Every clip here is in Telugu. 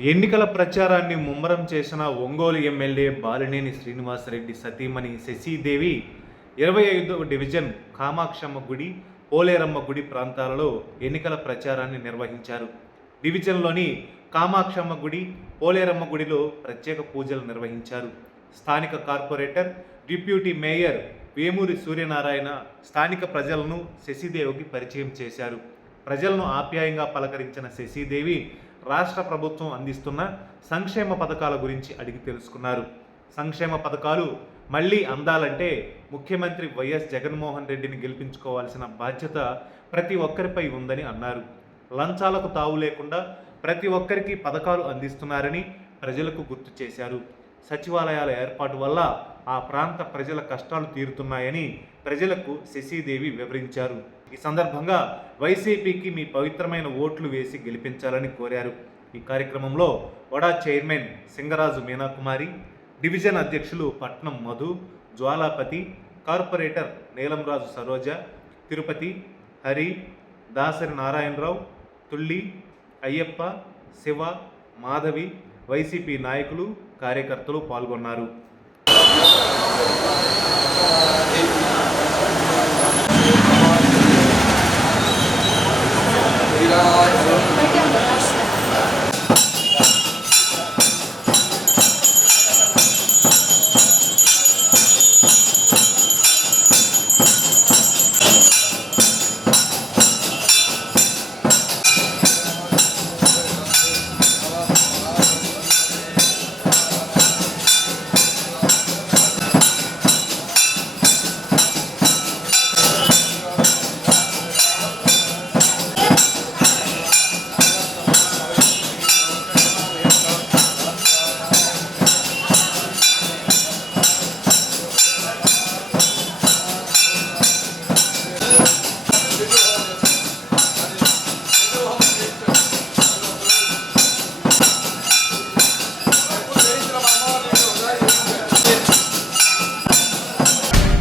ఎన్నికల ప్రచారాన్ని ముమ్మరం చేసిన ఒంగోలు ఎమ్మెల్యే బాలినేని శ్రీనివాసరెడ్డి సతీమణి శశీదేవి ఇరవై ఐదవ డివిజన్ కామాక్షమ్మ గుడి పోలేరమ్మ గుడి ప్రాంతాలలో ఎన్నికల ప్రచారాన్ని నిర్వహించారు. డివిజన్లోని కామాక్షమ్మ గుడి పోలేరమ్మ గుడిలో ప్రత్యేక పూజలు నిర్వహించారు. స్థానిక corporator deputy mayor Vemuri Suryanarayana స్థానిక ప్రజలను శశిదేవికి పరిచయం చేశారు. ప్రజలను ఆప్యాయంగా పలకరించిన శశిదేవి రాష్ట్ర ప్రభుత్వం అందిస్తున్న సంక్షేమ పథకాల గురించి అడిగి తెలుసుకున్నారు. సంక్షేమ పథకాలు మళ్ళీ అందాలంటే ముఖ్యమంత్రి వైఎస్ జగన్మోహన్ రెడ్డిని గెలిపించుకోవాల్సిన బాధ్యత ప్రతి ఒక్కరిపై ఉందని అన్నారు. లంచాలకు తావు లేకుండా ప్రతి ఒక్కరికి పథకాలు అందిస్తున్నారని ప్రజలకు గుర్తు చేశారు. సచివాలయాల ఏర్పాటు వల్ల ఆ ప్రాంత ప్రజల కష్టాలు తీరుతున్నాయని ప్రజలకు శశిదేవి వివరించారు. ఈ సందర్భంగా వైసీపీకి మీ పవిత్రమైన ఓట్లు వేసి గెలిపించాలని కోరారు. ఈ కార్యక్రమంలో వడా చైర్మన్ సింగరాజు మీనాకుమారి డివిజన్ అధ్యక్షులు పట్నం మధు జ్వాలాపతి కార్పొరేటర్ నీలంరాజు సరోజ తిరుపతి హరి దాసరి నారాయణరావు తుళ్ళి అయ్యప్ప శివ మాధవి వైసీపీ నాయకులు కార్యకర్తలు పాల్గొన్నారు. Yeah.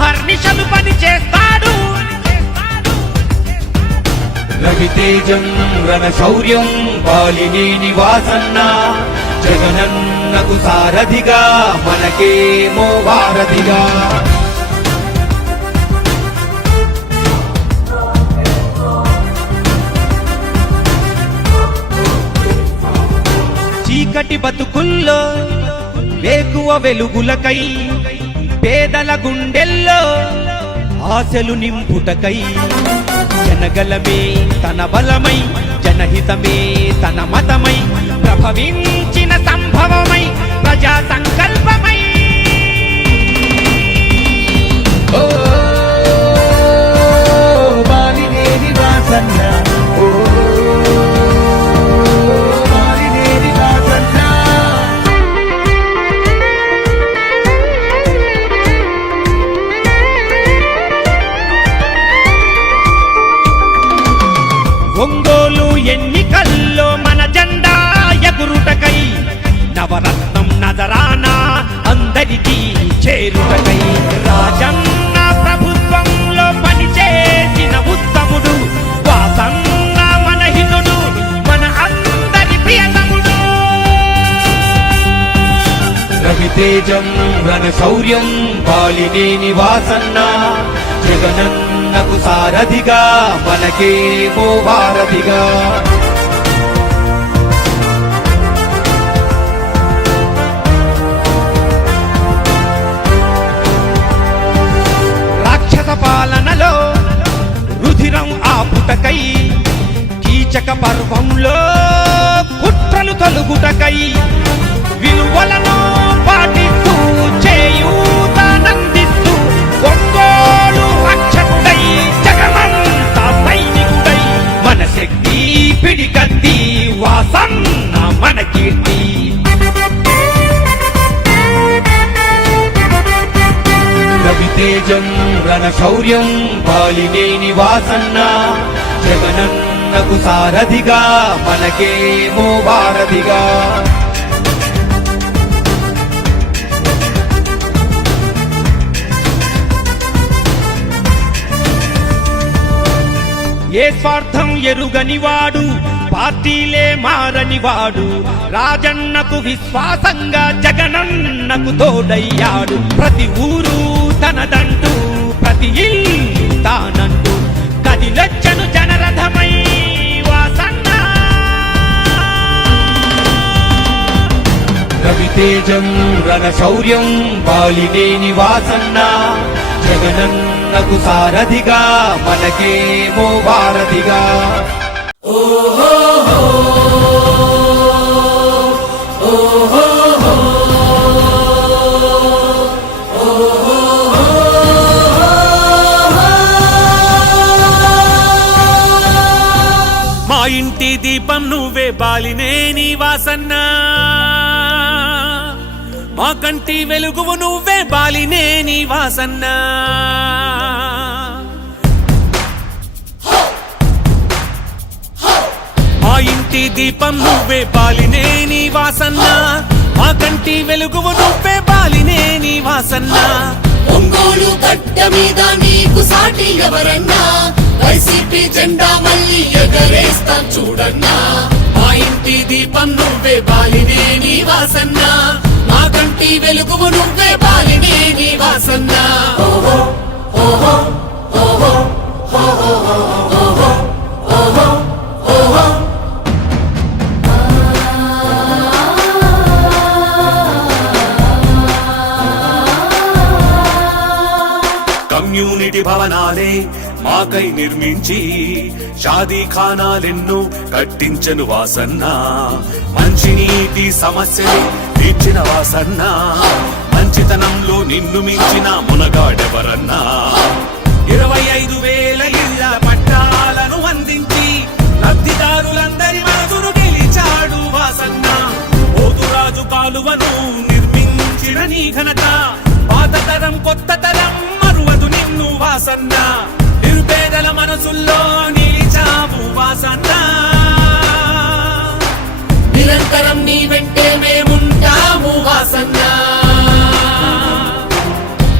అహర్నిశలు పని చేస్తాడు. రవితేజం రణ శౌర్యం బాలినేని వాసన్న జగనన్నకు సారథిగా మనకేమో వారధిగా. చీకటి బతుకుల్లో వేకువ వెలుగులకై పేదల గుండెల్లో ఆశలు నింపుటకై జనగలమే తన బలమై జనహితమే తన మతమై ప్రభవించిన సంభవమై ప్రజా సంకల్పమై ఓ బాలినేని వాసన్న చేరుటకై రాజన్న ప్రభుత్వంలో పనిచేసిన ఉత్తముడు వాసన్న మన హితుడు మన అందరి ప్రియతముడు. రవితేజం రణ శౌర్యం బాలినేని వాసన్న జగనన్నకు సారథిగా మనకేమో భారతిగా. సూచక పర్వంలో కుట్రలు తలుగుటకై విలువలను పాటిస్తూ చేయూతనందిస్తూ ఒంగోలు అక్షకుడై మన శక్తి వాసన్న మన కీర్తి రవితేజం రణ శౌర్యం బాలినేని వాసన్న జగనన్న మనకు సారథిగా మనకేమో భారతిగా ఏ స్వార్థం ఎరుగని వాడు పార్టీలే మారనివాడు. రాజన్నకు విశ్వాసంగా జగనన్నకు తోడయ్యాడు. ప్రతి ఊరు తనదంటూ ప్రతి ఇల్లు తానంటూ. కదిలొచ్చను జనరథమై రవితేజం రణ శౌర్యం బాలినేని వాసన్న జగనన్నకు సారథిగా మనకేమో వారధిగా మా ఇంటి దీపం నువ్వే బాలినే నీ వాసన్నా మా కంటి వెలుగువు నువ్వే బాలినే నీ వాసన్న. మా ఇంటి దీపం నువ్వే బాలినే నీ వాసన్న. మా కంటి వెలుగువు నువ్వే బాలినే నీ వాసన్న. ఒంగోలు గడ్డ మీద నీకు సాటి ఎవరన్నా? వైసీపీ జెండా మళ్ళీ ఎగరేస్తాం చూడన్నా. మా ఇంటి దీపం నువ్వే బాలినే నీ వాసన్నా. కంటి వెలుగు నువ్వే పాలినే నీ వాసన్న ఓహో ఓహో ఓహో ఓహో ఓహో ఓహో ఓహో. కమ్యూనిటీ భవనాలే మాకై నిర్మించి షాదీ ఖానాలెన్నో కట్టించను వాసన్న. మంచినీటి సమస్యలే తీర్చిన వాసన్నా మంచితనంలో నిన్ను మించిన మునగాడెవరన్నా? ఇరవై ఐదు వేల ఇళ్ళ పట్టాలను అందించి లబ్ధిదారులందరి మనసును గెలిచాడు వాసన్న. పోతురాజు కాలువను నిర్మించిన నీ ఘనత పాత తరం కొత్త తరం మరువదు నిన్ను వాసన్న. నిరుపేదల మనసుల్లో నిలిచావు వాసన్నా. నిరంతరం నీ వెంటే మేముంటాము వాసన్న.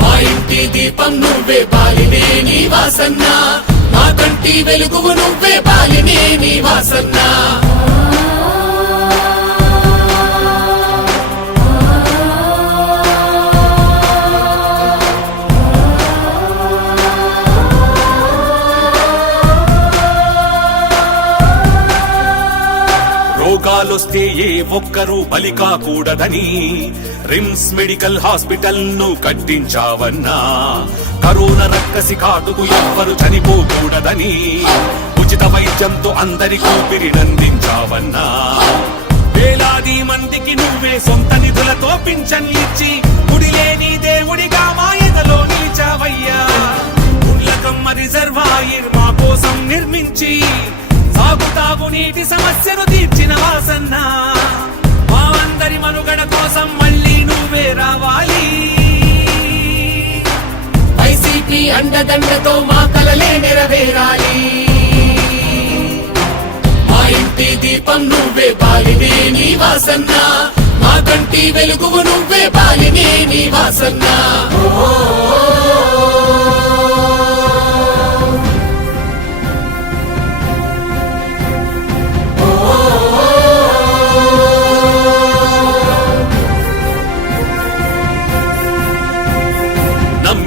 మా ఇంటి దీపం నువ్వే పాలినే నీ వాసన్న. మా కంటి వెలుగు నువ్వే పాలినే నీ వాసన్నా. రోగాలొస్తే ఏ ఒక్కరూ బలి కాకూడదని రిమ్స్ మెడికల్ హాస్పిటల్ను కట్టించావన్నా. కరోనా రక్కసి కాటుకు ఎవ్వరు చనిపోకూడదని ఉచిత వైద్యంతో అందరి ఊపిరినందించావన్నా వేలాది మందికి నువ్వే సొంత నిధులతో పింఛన్ ఇచ్చి గుడి దేవుడిగా మా ఎదలో నిలిచావయ్యా. గుండ్లకమ్మ రిజర్వాయర్ మా కోసం నిర్మించి సాగు తాగునీటి సమస్యను వాసన్న మా అందరి మనుగడ కోసం మళ్ళీ నువ్వే రావాలి. వైసీపీ అండదండతో మా కలలే నెరవేరాలి. మా ఇంటి దీపం నువ్వే బాలినే నీ వాసన్న. మా కంటి వెలుగు నువ్వే బాలినే నీ వాసన్న.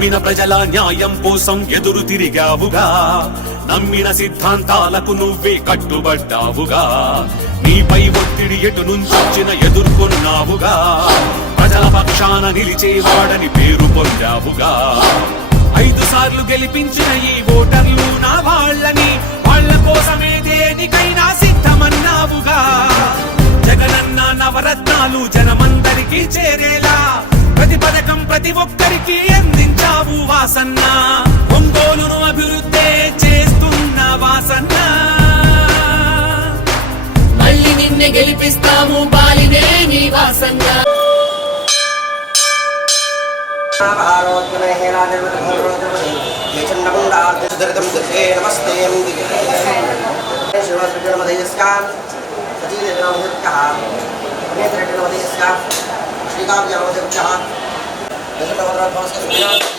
నమ్మిన ప్రజల న్యాయం కోసం ఎదురు తిరిగావుగా. నమ్మిన సిద్ధాంతాలకు నువ్వే కట్టుబడ్డావుగా. నీపై ఒత్తిడి ఎటు నుంచొచ్చిన ఎదుర్కొన్నావుగా. ప్రజల పక్షాన నిలిచేవాడని పేరు పొందావుగా. ఐదు సార్లు గెలిపించిన ఈ ఓటర్లు నా వాళ్ళని వాళ్ళ కోసమే దేనికైనా సిద్ధమన్నావుగా. జగనన్న నవరత్నాలు జనమందరికీ చేరేలా. ప్రతి పథకం ప్రతి ఒక్కరికి వాసన్న ఒంగోలును అభివృద్ధి చేస్తున్న వాసన్న మళ్ళీ నిన్నే గెలిపిస్తాము బాలినే నీ వాసన్న నమస్కారం క్షేమ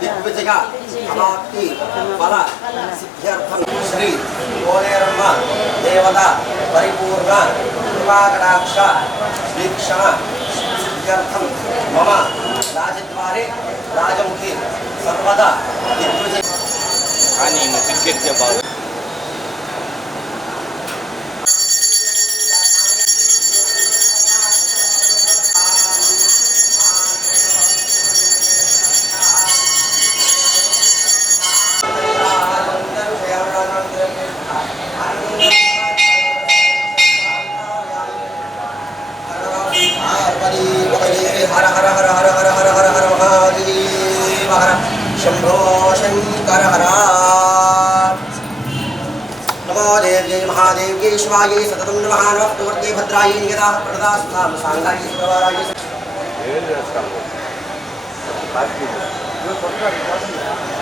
దిగ్విజయ సమాప్తి ఫల సిద్ధ్యర్థం శ్రీ కోనేరమ్మ దేవత పరిపూర్ణ కృపాకటాక్ష వీక్షణ సిద్ధ్యర్థం మమ రాజద్వారే రాజముఖి సర్వదా దిగ్విజయ हरि कमले महादेव हर शम्भो शङ्कर हर नमो देव्यै महादेव्यै शिवायै सततं नमः। नमः प्रवर्ते भद्रायै निगदा प्रदा सुतां बात की जो सबका विकास